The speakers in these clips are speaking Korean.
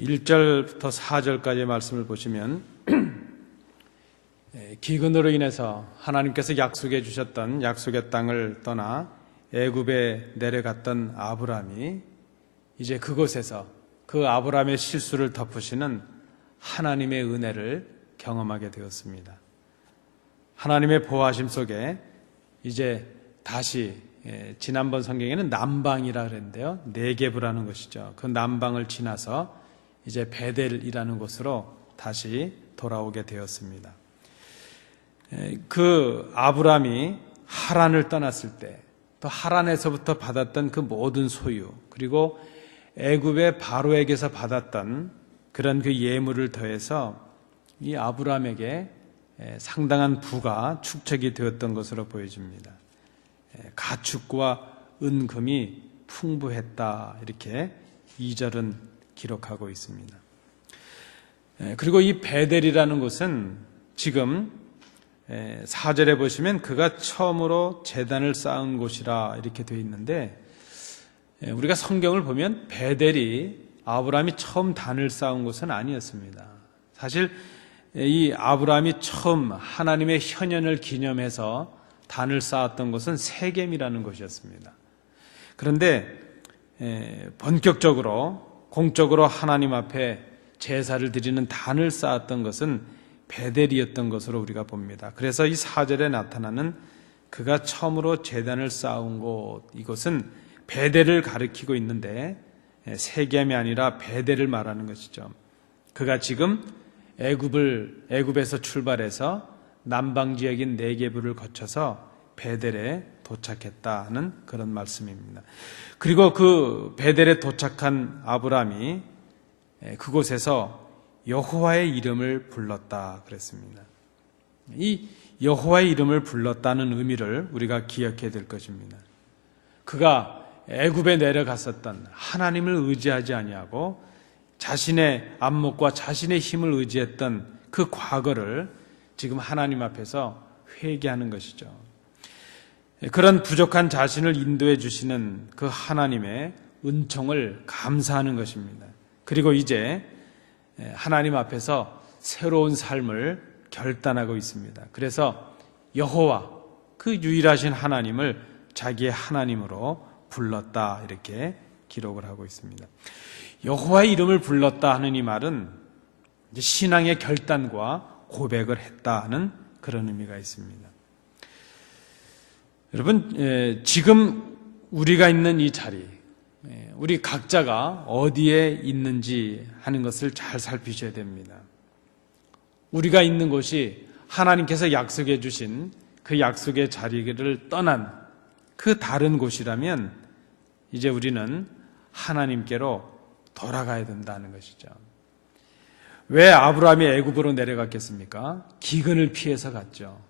1절부터 4절까지의 말씀을 보시면 예, 기근으로 인해서 하나님께서 약속해 주셨던 약속의 땅을 떠나 애굽에 내려갔던 아브라함이 이제 그곳에서 그 아브라함의 실수를 덮으시는 하나님의 은혜를 경험하게 되었습니다. 하나님의 보호하심 속에 이제 다시 예, 지난번 성경에는 남방이라 그랬는데요. 네게브라는 것이죠. 그 남방을 지나서 이제 베델이라는 곳으로 다시 돌아오게 되었습니다. 에, 그 아브람이 하란을 떠났을 때 또 하란에서부터 받았던 그 모든 소유 그리고 애굽의 바로에게서 받았던 그런 그 예물을 더해서 이 아브람에게 에, 상당한 부가 축적이 되었던 것으로 보여집니다. 에, 가축과 은금이 풍부했다 이렇게 2절은 기록하고 있습니다. 에, 그리고 이 베델이라는 곳은 지금 4절에 보시면 그가 처음으로 재단을 쌓은 곳이라 이렇게 되어 있는데 에, 우리가 성경을 보면 베델이 아브라함이 처음 단을 쌓은 곳은 아니었습니다. 사실 이 아브라함이 처음 하나님의 현현을 기념해서 단을 쌓았던 곳은 세겜이라는 곳이었습니다. 그런데 에, 본격적으로 공적으로 하나님 앞에 제사를 드리는 단을 쌓았던 것은 베델이었던 것으로 우리가 봅니다. 그래서 이 사절에 나타나는 그가 처음으로 재단을 쌓은 곳 이것은 베델을 가리키고 있는데 세겜이 아니라 베델을 말하는 것이죠. 그가 지금 애굽을 애굽에서 출발해서 남방 지역인 네게브를 거쳐서 베델에 도착했다는 그런 말씀입니다. 그리고 그 베델에 도착한 아브라함이 그곳에서 여호와의 이름을 불렀다 그랬습니다. 이 여호와의 이름을 불렀다는 의미를 우리가 기억해야 될 것입니다. 그가 애굽에 내려갔었던 하나님을 의지하지 아니하고 자신의 안목과 자신의 힘을 의지했던 그 과거를 지금 하나님 앞에서 회개하는 것이죠. 그런 부족한 자신을 인도해 주시는 그 하나님의 은총을 감사하는 것입니다. 그리고 이제 하나님 앞에서 새로운 삶을 결단하고 있습니다. 그래서 여호와 그 유일하신 하나님을 자기의 하나님으로 불렀다 이렇게 기록을 하고 있습니다. 여호와의 이름을 불렀다 하는 이 말은 신앙의 결단과 고백을 했다는 그런 의미가 있습니다. 여러분 지금 우리가 있는 이 자리 우리 각자가 어디에 있는지 하는 것을 잘 살피셔야 됩니다. 우리가 있는 곳이 하나님께서 약속해 주신 그 약속의 자리를 떠난 그 다른 곳이라면 이제 우리는 하나님께로 돌아가야 된다는 것이죠. 왜 아브라함이 애굽으로 내려갔겠습니까? 기근을 피해서 갔죠.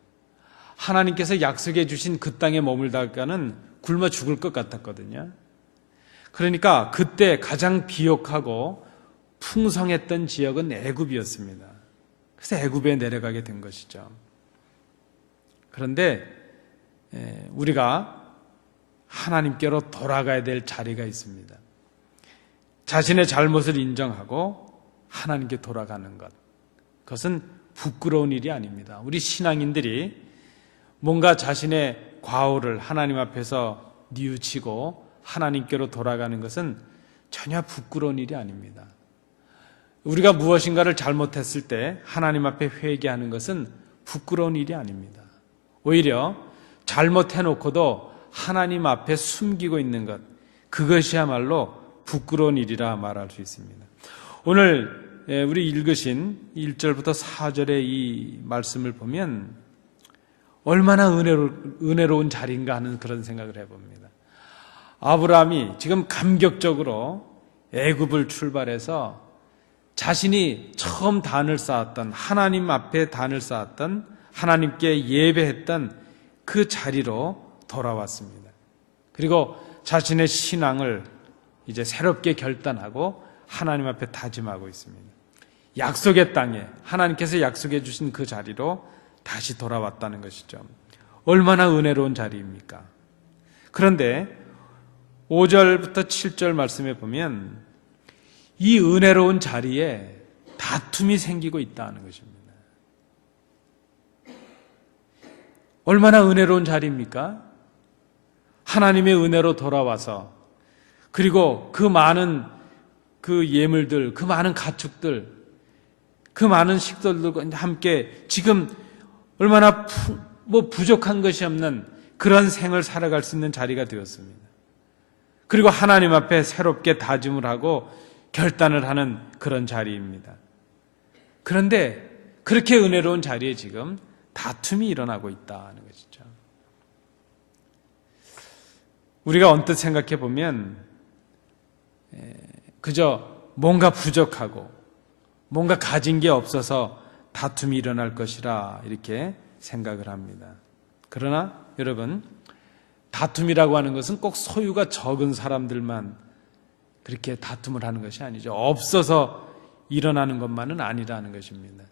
하나님께서 약속해 주신 그 땅에 머물다가는 굶어 죽을 것 같았거든요. 그러니까 그때 가장 비옥하고 풍성했던 지역은 애굽이었습니다. 그래서 애굽에 내려가게 된 것이죠. 그런데 우리가 하나님께로 돌아가야 될 자리가 있습니다. 자신의 잘못을 인정하고 하나님께 돌아가는 것. 그것은 부끄러운 일이 아닙니다. 우리 신앙인들이 뭔가 자신의 과오를 하나님 앞에서 뉘우치고 하나님께로 돌아가는 것은 전혀 부끄러운 일이 아닙니다. 우리가 무엇인가를 잘못했을 때 하나님 앞에 회개하는 것은 부끄러운 일이 아닙니다. 오히려 잘못해놓고도 하나님 앞에 숨기고 있는 것, 그것이야말로 부끄러운 일이라 말할 수 있습니다. 오늘 예, 우리 읽으신 1절부터 4절의 이 말씀을 보면 얼마나 은혜로, 은혜로 운 자리인가 하는 그런 생각을 해봅니다. 아브라함이 지금 감격적으로 애굽을 출발해서 자신이 처음 단을 쌓았던 하나님 앞에 단을 쌓았던 하나님께 예배했던 그 자리로 돌아왔습니다. 그리고 자신의 신앙을 이제 새롭게 결단하고 하나님 앞에 다짐하고 있습니다. 약속의 땅에 하나님께서 약속해 주신 그 자리로 다시 돌아왔다는 것이죠. 얼마나 은혜로운 자리입니까? 그런데 5절부터 7절 말씀에 보면 이 은혜로운 자리에 다툼이 생기고 있다는 것입니다. 얼마나 은혜로운 자리입니까? 하나님의 은혜로 돌아와서 그리고 그 많은 그 예물들, 그 많은 가축들, 그 많은 식들과 함께 지금 얼마나 푸, 뭐 부족한 것이 없는 그런 생을 살아갈 수 있는 자리가 되었습니다. 그리고 하나님 앞에 새롭게 다짐을 하고 결단을 하는 그런 자리입니다. 그런데 그렇게 은혜로운 자리에 지금 다툼이 일어나고 있다는 것이죠. 우리가 언뜻 생각해 보면 그저 뭔가 부족하고 뭔가 가진 게 없어서 다툼이 일어날 것이라 이렇게 생각을 합니다. 그러나 여러분 다툼이라고 하는 것은 꼭 소유가 적은 사람들만 그렇게 다툼을 하는 것이 아니죠. 없어서 일어나는 것만은 아니라는 것입니다.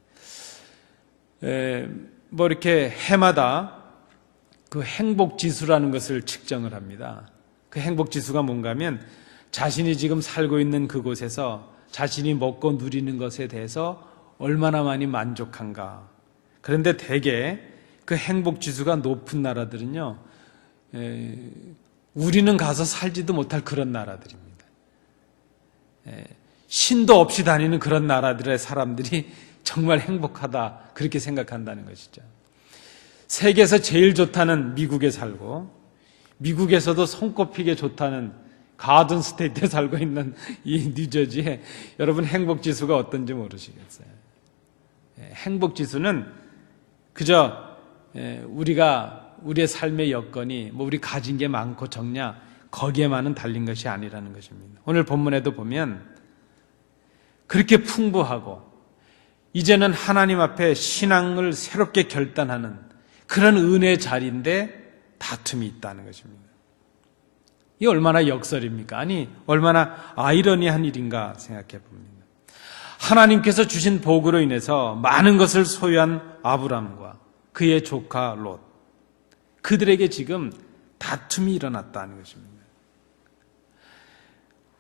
에, 뭐 이렇게 해마다 그 행복 지수라는 것을 측정을 합니다. 그 행복 지수가 뭔가 하면 자신이 지금 살고 있는 그곳에서 자신이 먹고 누리는 것에 대해서 얼마나 많이 만족한가. 그런데 대개 그 행복 지수가 높은 나라들은요, 에, 우리는 가서 살지도 못할 그런 나라들입니다. 에, 신도 없이 다니는 그런 나라들의 사람들이 정말 행복하다 그렇게 생각한다는 것이죠. 세계에서 제일 좋다는 미국에 살고 미국에서도 손꼽히게 좋다는 가든 스테이트에 살고 있는 이 뉴저지에 여러분 행복 지수가 어떤지 모르시겠어요. 예, 행복 지수는 그저 예, 우리가 우리의 삶의 여건이 뭐 우리 가진 게 많고 적냐 거기에만은 달린 것이 아니라는 것입니다. 오늘 본문에도 보면 그렇게 풍부하고 이제는 하나님 앞에 신앙을 새롭게 결단하는 그런 은혜의 자리인데 다툼이 있다는 것입니다. 이 얼마나 역설입니까? 아니, 얼마나 아이러니한 일인가 생각해 봅니다. 하나님께서 주신 복으로 인해서 많은 것을 소유한 아브람과 그의 조카 롯. 그들에게 지금 다툼이 일어났다는 것입니다.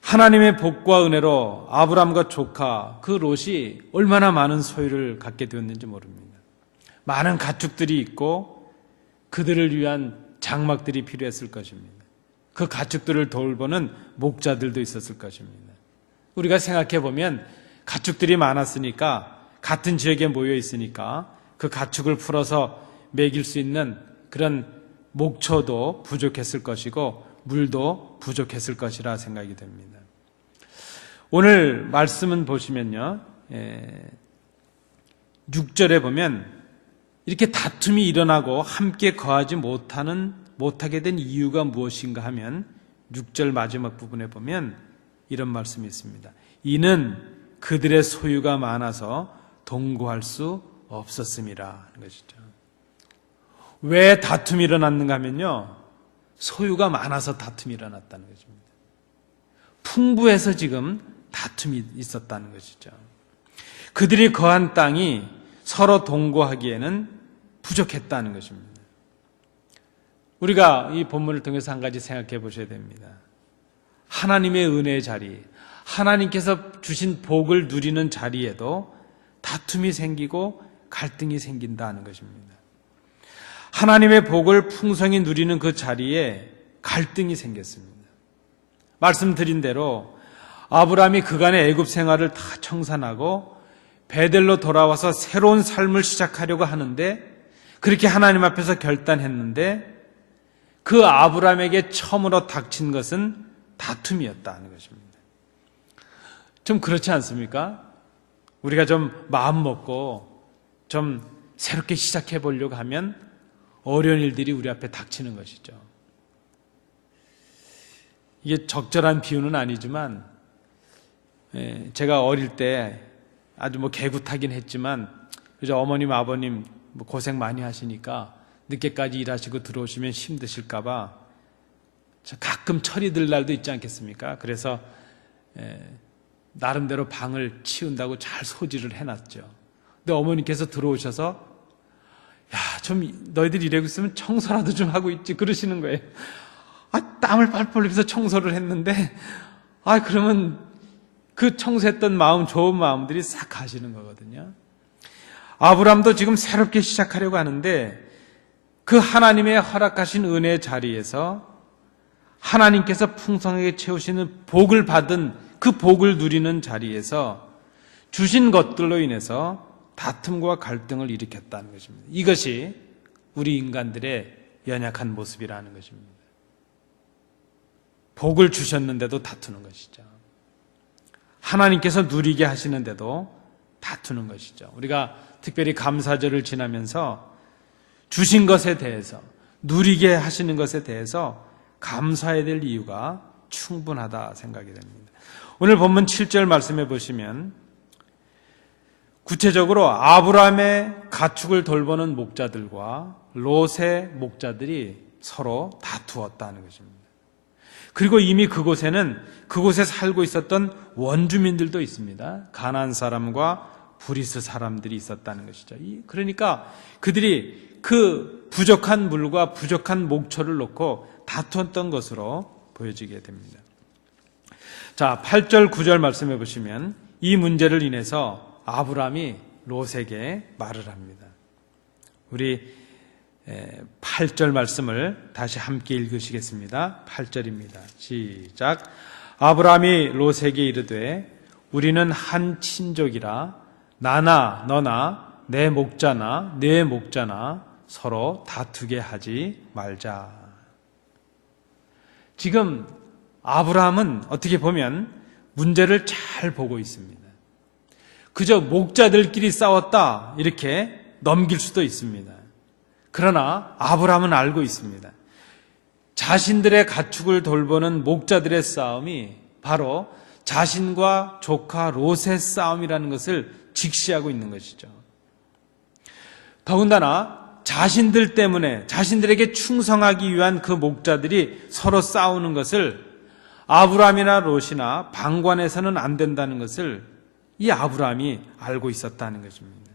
하나님의 복과 은혜로 아브람과 조카 그 롯이 얼마나 많은 소유를 갖게 되었는지 모릅니다. 많은 가축들이 있고 그들을 위한 장막들이 필요했을 것입니다. 그 가축들을 돌보는 목자들도 있었을 것입니다. 우리가 생각해 보면 가축들이 많았으니까 같은 지역에 모여 있으니까 그 가축을 풀어서 먹일 수 있는 그런 목초도 부족했을 것이고 물도 부족했을 것이라 생각이 됩니다. 오늘 말씀은 보시면요. 6절에 보면 이렇게 다툼이 일어나고 함께 거하지 못하는 못하게 된 이유가 무엇인가 하면 6절 마지막 부분에 보면 이런 말씀이 있습니다. 이는 그들의 소유가 많아서 동거할 수 없었음이라 하는 것이죠. 왜 다툼이 일어났는가 하면요. 소유가 많아서 다툼이 일어났다는 것입니다. 풍부해서 지금 다툼이 있었다는 것이죠. 그들이 거한 땅이 서로 동거하기에는 부족했다는 것입니다. 우리가 이 본문을 통해서 한 가지 생각해 보셔야 됩니다. 하나님의 은혜의 자리, 하나님께서 주신 복을 누리는 자리에도 다툼이 생기고 갈등이 생긴다는 것입니다. 하나님의 복을 풍성히 누리는 그 자리에 갈등이 생겼습니다. 말씀드린 대로 아브라함이 그간의 애굽 생활을 다 청산하고 베델로 돌아와서 새로운 삶을 시작하려고 하는데 그렇게 하나님 앞에서 결단했는데 그 아브라함에게 처음으로 닥친 것은 다툼이었다는 것입니다. 좀 그렇지 않습니까? 우리가 좀 마음 먹고 좀 새롭게 시작해 보려고 하면 어려운 일들이 우리 앞에 닥치는 것이죠. 이게 적절한 비유는 아니지만 예, 제가 어릴 때 아주 뭐 개구타긴 했지만 그저 어머님 아버님 뭐 고생 많이 하시니까 늦게까지 일하시고 들어오시면 힘드실까봐 가끔 철이 들 날도 있지 않겠습니까? 그래서 에, 나름대로 방을 치운다고 잘 소지를 해놨죠. 근데 어머니께서 들어오셔서 야, 좀 너희들 이러고 있으면 청소라도 좀 하고 있지 그러시는 거예요. 아, 땀을 뻘뻘 흘려서 청소를 했는데 아, 그러면 그 청소했던 마음, 좋은 마음들이 싹 가시는 거거든요. 아브람도 지금 새롭게 시작하려고 하는데 그 하나님의 허락하신 은혜의 자리에서 하나님께서 풍성하게 채우시는 복을 받은 그 복을 누리는 자리에서 주신 것들로 인해서 다툼과 갈등을 일으켰다는 것입니다. 이것이 우리 인간들의 연약한 모습이라는 것입니다. 복을 주셨는데도 다투는 것이죠. 하나님께서 누리게 하시는데도 다투는 것이죠. 우리가 특별히 감사절을 지나면서 주신 것에 대해서 누리게 하시는 것에 대해서 감사해야 될 이유가 충분하다 생각이 됩니다. 오늘 본문 7절 말씀해 보시면 구체적으로 아브라함의 가축을 돌보는 목자들과 롯의 목자들이 서로 다투었다는 것입니다. 그리고 이미 그곳에는 그곳에 살고 있었던 원주민들도 있습니다. 가난 사람과 브리스 사람들이 있었다는 것이죠. 그러니까 그들이 그 부족한 물과 부족한 목초를 놓고 다투었던 것으로 보여지게 됩니다. 자, 8절, 9절 말씀해 보시면 이 문제를 인해서 아브라함이 롯에게 말을 합니다. 우리 8절 말씀을 다시 함께 읽으시겠습니다. 8절입니다. 시작. 아브라함이 롯에게 이르되 우리는 한 친족이라 나나 너나 내 목자나 내 목자나 서로 다투게 하지 말자. 지금 아브라함은 어떻게 보면 문제를 잘 보고 있습니다. 그저 목자들끼리 싸웠다 이렇게 넘길 수도 있습니다. 그러나 아브라함은 알고 있습니다. 자신들의 가축을 돌보는 목자들의 싸움이 바로 자신과 조카 롯의 싸움이라는 것을 직시하고 있는 것이죠. 더군다나 자신들 때문에 자신들에게 충성하기 위한 그 목자들이 서로 싸우는 것을 아브라함이나 롯이나 방관해서는 안 된다는 것을 이 아브라함이 알고 있었다는 것입니다.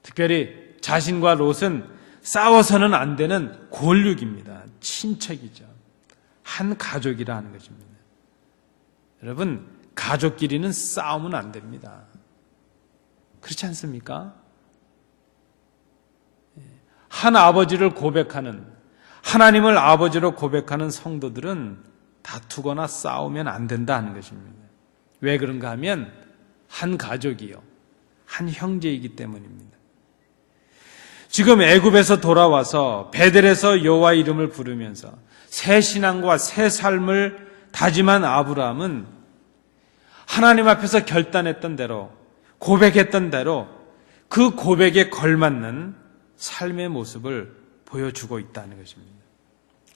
특별히 자신과 롯은 싸워서는 안 되는 골육입니다. 친척이죠. 한 가족이라 하는 것입니다. 여러분, 가족끼리는 싸우면 안 됩니다. 그렇지 않습니까? 한 아버지를 고백하는 하나님을 아버지로 고백하는 성도들은 다투거나 싸우면 안 된다는 것입니다. 왜 그런가 하면 한 가족이요. 한 형제이기 때문입니다. 지금 애굽에서 돌아와서 베델에서 여호와 이름을 부르면서 새 신앙과 새 삶을 다짐한 아브라함은 하나님 앞에서 결단했던 대로 고백했던 대로 그 고백에 걸맞는 삶의 모습을 보여주고 있다는 것입니다.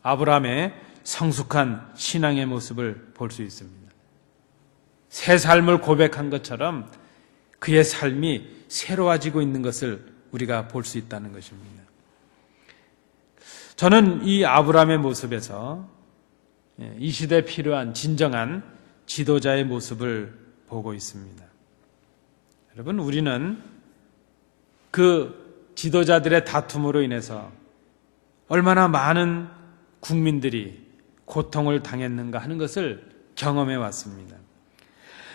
아브라함의 성숙한 신앙의 모습을 볼 수 있습니다. 새 삶을 고백한 것처럼 그의 삶이 새로워지고 있는 것을 우리가 볼 수 있다는 것입니다. 저는 이 아브라함의 모습에서 이 시대에 필요한 진정한 지도자의 모습을 보고 있습니다. 여러분, 우리는 그 지도자들의 다툼으로 인해서 얼마나 많은 국민들이 고통을 당했는가 하는 것을 경험해 왔습니다.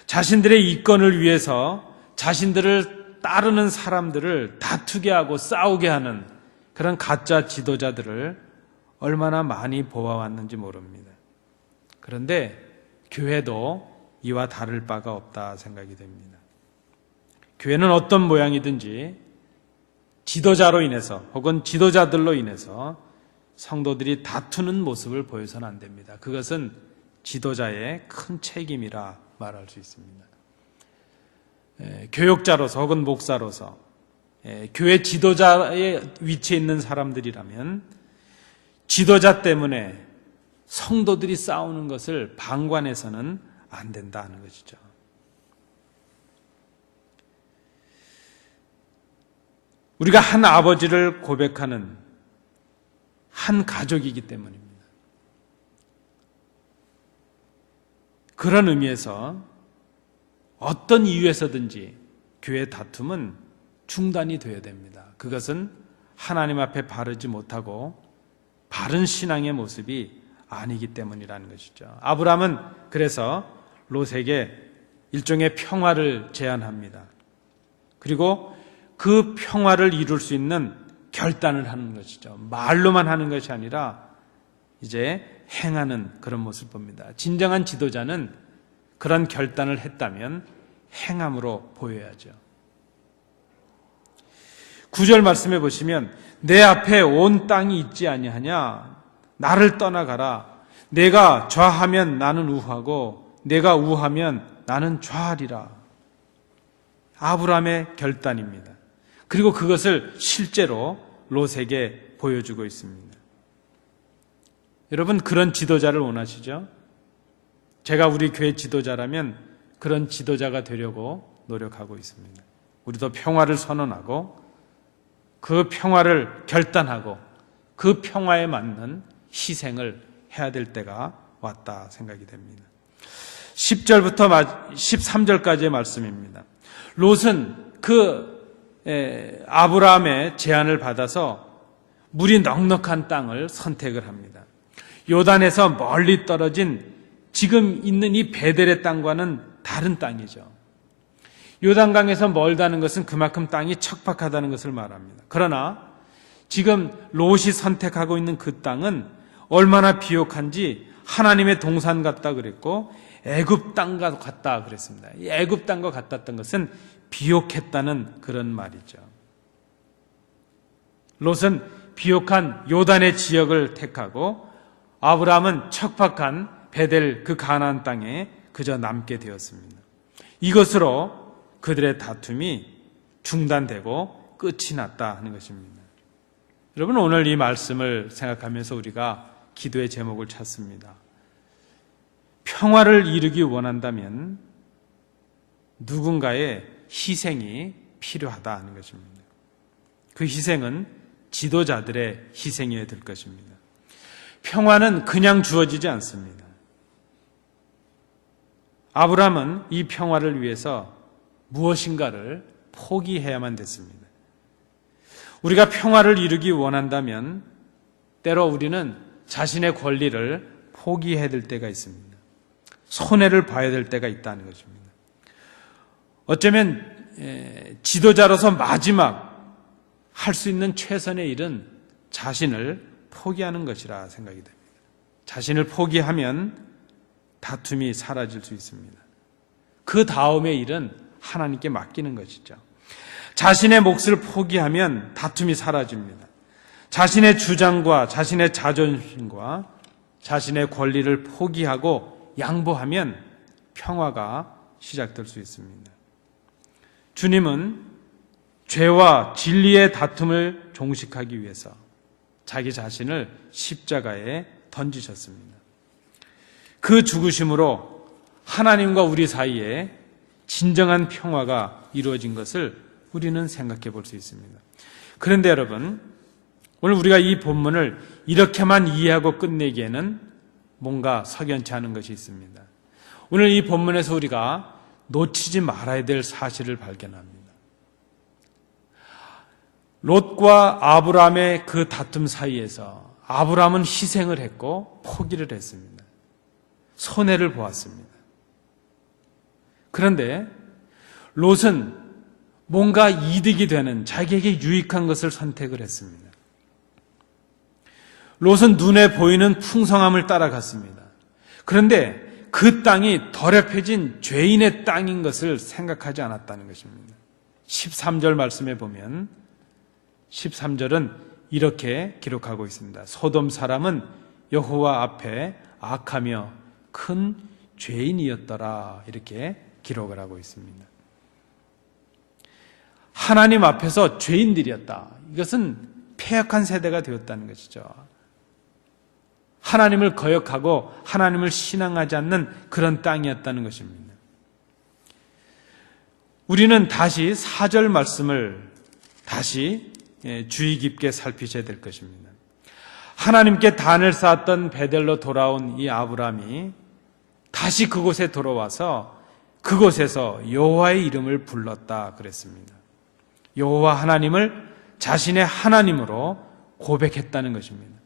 자신들의 이권을 위해서 자신들을 따르는 사람들을 다투게 하고 싸우게 하는 그런 가짜 지도자들을 얼마나 많이 보아왔는지 모릅니다. 그런데 교회도 이와 다를 바가 없다 생각이 됩니다. 교회는 어떤 모양이든지 지도자로 인해서 혹은 지도자들로 인해서 성도들이 다투는 모습을 보여서는 안 됩니다. 그것은 지도자의 큰 책임이라 말할 수 있습니다. 에, 교육자로서 혹은 목사로서 에, 교회 지도자의 위치에 있는 사람들이라면 지도자 때문에 성도들이 싸우는 것을 방관해서는 안 된다는 것이죠. 우리가 한 아버지를 고백하는 한 가족이기 때문입니다. 그런 의미에서 어떤 이유에서든지 교회 다툼은 중단이 되어야 됩니다. 그것은 하나님 앞에 바르지 못하고 바른 신앙의 모습이 아니기 때문이라는 것이죠. 아브라함은 그래서 롯에게 일종의 평화를 제안합니다. 그리고 그 평화를 이룰 수 있는 결단을 하는 것이죠. 말로만 하는 것이 아니라 이제 행하는 그런 모습을 봅니다. 진정한 지도자는 그런 결단을 했다면 행함으로 보여야죠. 구절 말씀해 보시면 내 앞에 온 땅이 있지 아니하냐 나를 떠나가라 내가 좌하면 나는 우하고 내가 우하면 나는 좌하리라 아브라함의 결단입니다. 그리고 그것을 실제로 롯에게 보여주고 있습니다. 여러분 그런 지도자를 원하시죠? 제가 우리 교회 지도자라면 그런 지도자가 되려고 노력하고 있습니다. 우리도 평화를 선언하고 그 평화를 결단하고 그 평화에 맞는 희생을 해야 될 때가 왔다 생각이 됩니다. 10절부터 13절까지의 말씀입니다. 롯은 그 에, 아브라함의 제안을 받아서 물이 넉넉한 땅을 선택을 합니다. 요단에서 멀리 떨어진 지금 있는 이 베델의 땅과는 다른 땅이죠. 요단강에서 멀다는 것은 그만큼 땅이 척박하다는 것을 말합니다. 그러나 지금 롯이 선택하고 있는 그 땅은 얼마나 비옥한지 하나님의 동산 같다 그랬고 애굽 땅과 같다 그랬습니다. 이 애굽 땅과 같았던 것은 비옥했다는 그런 말이죠. 롯은 비옥한 요단의 지역을 택하고 아브라함은 척박한 베델 그 가나안 땅에 그저 남게 되었습니다. 이것으로 그들의 다툼이 중단되고 끝이 났다 하는 것입니다. 여러분 오늘 이 말씀을 생각하면서 우리가 기도의 제목을 찾습니다. 평화를 이루기 원한다면 누군가의 희생이 필요하다 하는 것입니다. 그 희생은 지도자들의 희생이어야 될 것입니다. 평화는 그냥 주어지지 않습니다. 아브라함은 이 평화를 위해서 무엇인가를 포기해야만 됐습니다. 우리가 평화를 이루기 원한다면 때로 우리는 자신의 권리를 포기해야 될 때가 있습니다. 손해를 봐야 될 때가 있다는 것입니다. 어쩌면 지도자로서 마지막 할 수 있는 최선의 일은 자신을 포기하는 것이라 생각이 됩니다. 자신을 포기하면 다툼이 사라질 수 있습니다. 그 다음의 일은 하나님께 맡기는 것이죠. 자신의 몫을 포기하면 다툼이 사라집니다. 자신의 주장과 자신의 자존심과 자신의 권리를 포기하고 양보하면 평화가 시작될 수 있습니다. 주님은 죄와 진리의 다툼을 종식하기 위해서 자기 자신을 십자가에 던지셨습니다. 그 죽으심으로 하나님과 우리 사이에 진정한 평화가 이루어진 것을 우리는 생각해 볼 수 있습니다. 그런데 여러분, 오늘 우리가 이 본문을 이렇게만 이해하고 끝내기에는 뭔가 석연치 않은 것이 있습니다. 오늘 이 본문에서 우리가 놓치지 말아야 될 사실을 발견합니다. 롯과 아브라함의 그 다툼 사이에서 아브라함은 희생을 했고 포기를 했습니다. 손해를 보았습니다. 그런데 롯은 뭔가 이득이 되는 자기에게 유익한 것을 선택을 했습니다. 롯은 눈에 보이는 풍성함을 따라갔습니다. 그런데 그 땅이 더럽혀진 죄인의 땅인 것을 생각하지 않았다는 것입니다. 13절 말씀에 보면 13절은 이렇게 기록하고 있습니다. 소돔 사람은 여호와 앞에 악하며 큰 죄인이었더라. 이렇게 기록을 하고 있습니다. 하나님 앞에서 죄인들이었다. 이것은 폐역한 세대가 되었다는 것이죠. 하나님을 거역하고 하나님을 신앙하지 않는 그런 땅이었다는 것입니다. 우리는 다시 4절 말씀을 다시 예, 주의 깊게 살피셔야 될 것입니다. 하나님께 단을 쌓았던 베델로 돌아온 이 아브라함이 다시 그곳에 돌아와서 그곳에서 여호와의 이름을 불렀다 그랬습니다. 여호와 하나님을 자신의 하나님으로 고백했다는 것입니다.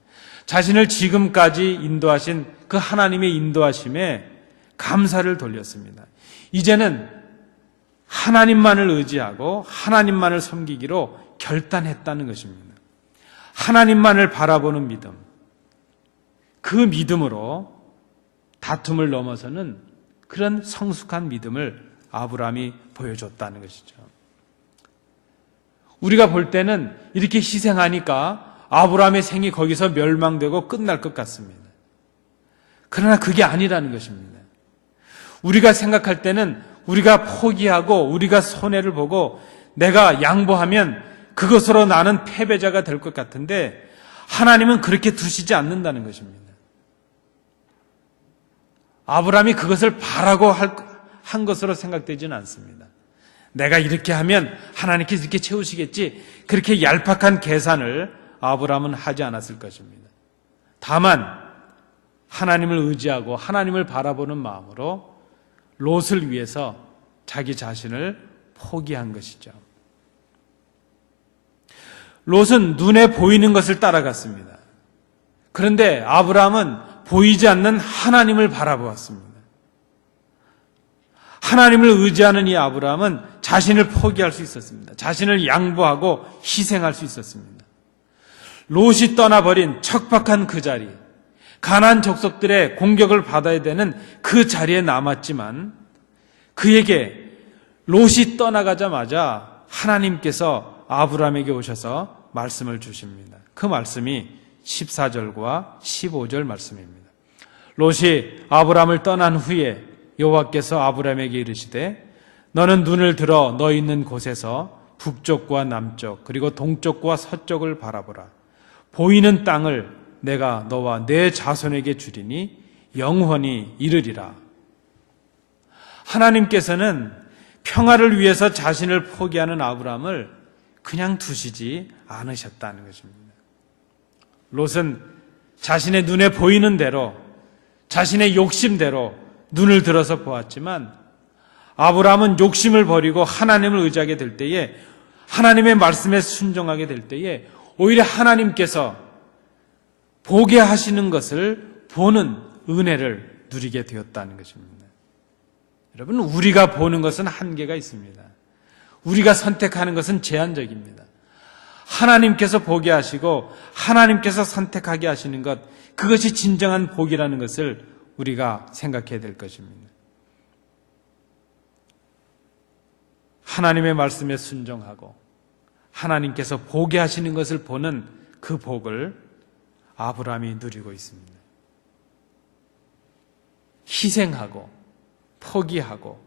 자신을 지금까지 인도하신 그 하나님의 인도하심에 감사를 돌렸습니다. 이제는 하나님만을 의지하고 하나님만을 섬기기로 결단했다는 것입니다. 하나님만을 바라보는 믿음. 그 믿음으로 다툼을 넘어서는 그런 성숙한 믿음을 아브라함이 보여줬다는 것이죠. 우리가 볼 때는 이렇게 희생하니까 아브라함의 생이 거기서 멸망되고 끝날 것 같습니다. 그러나 그게 아니라는 것입니다. 우리가 생각할 때는 우리가 포기하고 우리가 손해를 보고 내가 양보하면 그것으로 나는 패배자가 될 것 같은데 하나님은 그렇게 두시지 않는다는 것입니다. 아브라함이 그것을 바라고 한 것으로 생각되지는 않습니다. 내가 이렇게 하면 하나님께서 이렇게 채우시겠지. 그렇게 얄팍한 계산을 아브라함은 하지 않았을 것입니다. 다만 하나님을 의지하고 하나님을 바라보는 마음으로 롯을 위해서 자기 자신을 포기한 것이죠. 롯은 눈에 보이는 것을 따라갔습니다. 그런데 아브라함은 보이지 않는 하나님을 바라보았습니다. 하나님을 의지하는 이 아브라함은 자신을 포기할 수 있었습니다. 자신을 양보하고 희생할 수 있었습니다. 롯이 떠나버린 척박한 그 자리, 가난 족속들의 공격을 받아야 되는 그 자리에 남았지만 그에게 롯이 떠나가자마자 하나님께서 아브라함에게 오셔서 말씀을 주십니다. 그 말씀이 14절과 15절 말씀입니다. 롯이 아브라함을 떠난 후에 여호와께서 아브라함에게 이르시되 너는 눈을 들어 너 있는 곳에서 북쪽과 남쪽 그리고 동쪽과 서쪽을 바라보라. 보이는 땅을 내가 너와 내 자손에게 주리니 영원히 이르리라. 하나님께서는 평화를 위해서 자신을 포기하는 아브라함을 그냥 두시지 않으셨다는 것입니다. 롯은 자신의 눈에 보이는 대로 자신의 욕심대로 눈을 들어서 보았지만 아브라함은 욕심을 버리고 하나님을 의지하게 될 때에 하나님의 말씀에 순종하게 될 때에 오히려 하나님께서 보게 하시는 것을 보는 은혜를 누리게 되었다는 것입니다. 여러분, 우리가 보는 것은 한계가 있습니다. 우리가 선택하는 것은 제한적입니다. 하나님께서 보게 하시고 하나님께서 선택하게 하시는 것, 그것이 진정한 복이라는 것을 우리가 생각해야 될 것입니다. 하나님의 말씀에 순종하고 하나님께서 보게 하시는 것을 보는 그 복을 아브라함이 누리고 있습니다. 희생하고 포기하고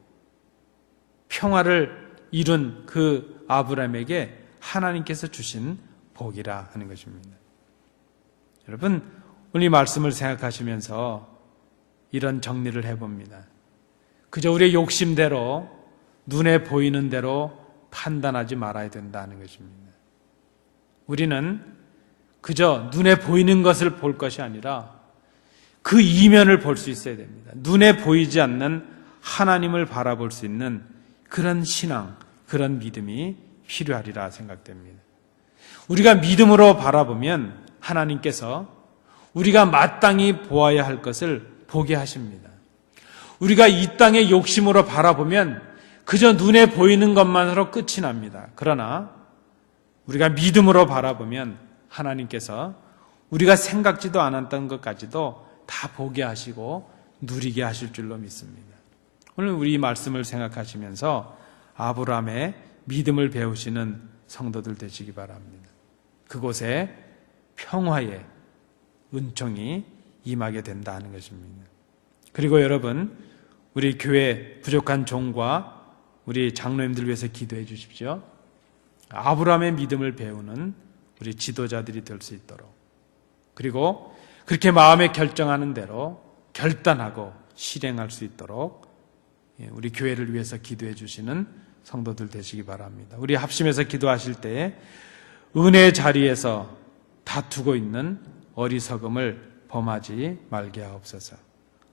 평화를 이룬 그 아브라함에게 하나님께서 주신 복이라 하는 것입니다. 여러분, 이 말씀을 생각하시면서 이런 정리를 해봅니다. 그저 우리의 욕심대로 눈에 보이는 대로 판단하지 말아야 된다는 것입니다. 우리는 그저 눈에 보이는 것을 볼 것이 아니라 그 이면을 볼 수 있어야 됩니다. 눈에 보이지 않는 하나님을 바라볼 수 있는 그런 신앙, 그런 믿음이 필요하리라 생각됩니다. 우리가 믿음으로 바라보면 하나님께서 우리가 마땅히 보아야 할 것을 보게 하십니다. 우리가 이 땅의 욕심으로 바라보면 그저 눈에 보이는 것만으로 끝이 납니다. 그러나 우리가 믿음으로 바라보면 하나님께서 우리가 생각지도 않았던 것까지도 다 보게 하시고 누리게 하실 줄로 믿습니다. 오늘 우리 말씀을 생각하시면서 아브라함의 믿음을 배우시는 성도들 되시기 바랍니다. 그곳에 평화의 은총이 임하게 된다는 것입니다. 그리고 여러분, 우리 교회 부족한 종과 우리 장로님들 위해서 기도해 주십시오. 아브라함의 믿음을 배우는 우리 지도자들이 될 수 있도록. 그리고 그렇게 마음에 결정하는 대로 결단하고 실행할 수 있도록 예, 우리 교회를 위해서 기도해 주시는 성도들 되시기 바랍니다. 우리 합심해서 기도하실 때 은혜 자리에서 다투고 있는 어리석음을 범하지 말게 하옵소서.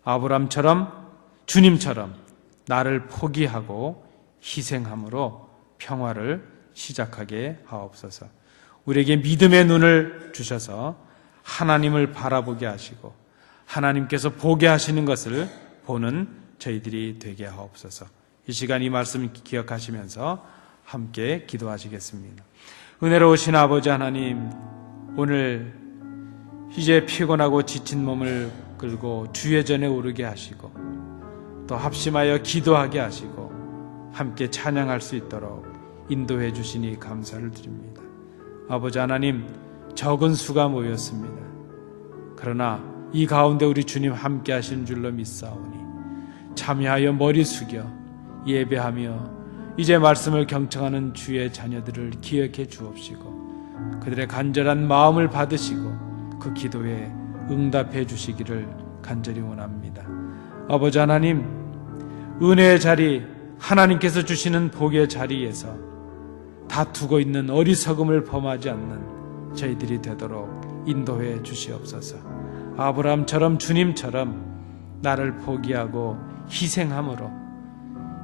아브람처럼 주님처럼 나를 포기하고 희생함으로 평화를 시작하게 하옵소서. 우리에게 믿음의 눈을 주셔서 하나님을 바라보게 하시고 하나님께서 보게 하시는 것을 보는 저희들이 되게 하옵소서. 이 시간 이 말씀 기억하시면서 함께 기도하시겠습니다. 은혜로우신 아버지 하나님, 오늘 이제 피곤하고 지친 몸을 끌고 주의 전에 오르게 하시고 또 합심하여 기도하게 하시고 함께 찬양할 수 있도록 인도해 주시니 감사를 드립니다. 아버지 하나님, 적은 수가 모였습니다. 그러나 이 가운데 우리 주님 함께 하시는 줄로 믿사오니 참여하여 머리 숙여 예배하며 이제 말씀을 경청하는 주의 자녀들을 기억해 주옵시고 그들의 간절한 마음을 받으시고 그 기도에 응답해 주시기를 간절히 원합니다. 아버지 하나님, 은혜의 자리, 하나님께서 주시는 복의 자리에서 다투고 있는 어리석음을 범하지 않는 저희들이 되도록 인도해 주시옵소서. 아브라함처럼 주님처럼 나를 포기하고 희생함으로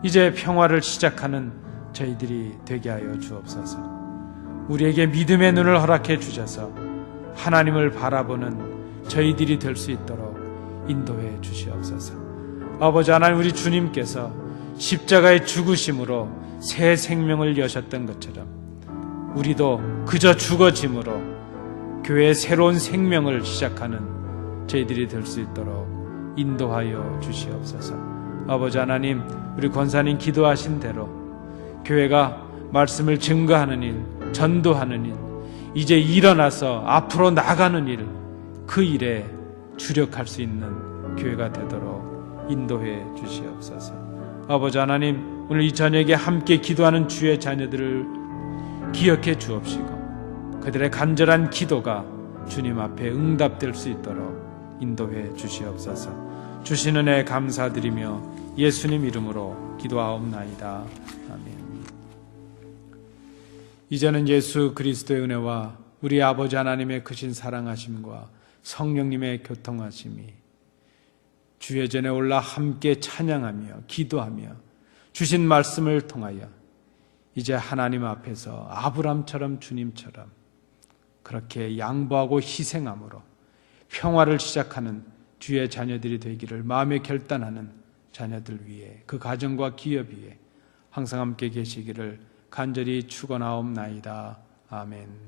이제 평화를 시작하는 저희들이 되게 하여 주옵소서. 우리에게 믿음의 눈을 허락해 주셔서 하나님을 바라보는 저희들이 될 수 있도록 인도해 주시옵소서. 아버지 하나님 우리 주님께서 십자가의 죽으심으로 새 생명을 여셨던 것처럼 우리도 그저 죽어짐으로 교회의 새로운 생명을 시작하는 저희들이 될 수 있도록 인도하여 주시옵소서. 아버지 하나님, 우리 권사님 기도하신 대로 교회가 말씀을 증거하는 일, 전도하는 일, 이제 일어나서 앞으로 나가는 일, 그 일에 주력할 수 있는 교회가 되도록 인도해 주시옵소서. 아버지 하나님, 오늘 이 저녁에 함께 기도하는 주의 자녀들을 기억해 주옵시고 그들의 간절한 기도가 주님 앞에 응답될 수 있도록 인도해 주시옵소서. 주시는 애 감사드리며 예수님 이름으로 기도하옵나이다. 아멘. 이제는 예수 그리스도의 은혜와 우리 아버지 하나님의 크신 사랑하심과 성령님의 교통하심이 주의 전에 올라 함께 찬양하며 기도하며 주신 말씀을 통하여 이제 하나님 앞에서 아브람처럼 주님처럼 그렇게 양보하고 희생함으로 평화를 시작하는 주의 자녀들이 되기를 마음에 결단하는 자녀들 위해 그 가정과 기업 위에 항상 함께 계시기를 간절히 축원하옵나이다. 아멘.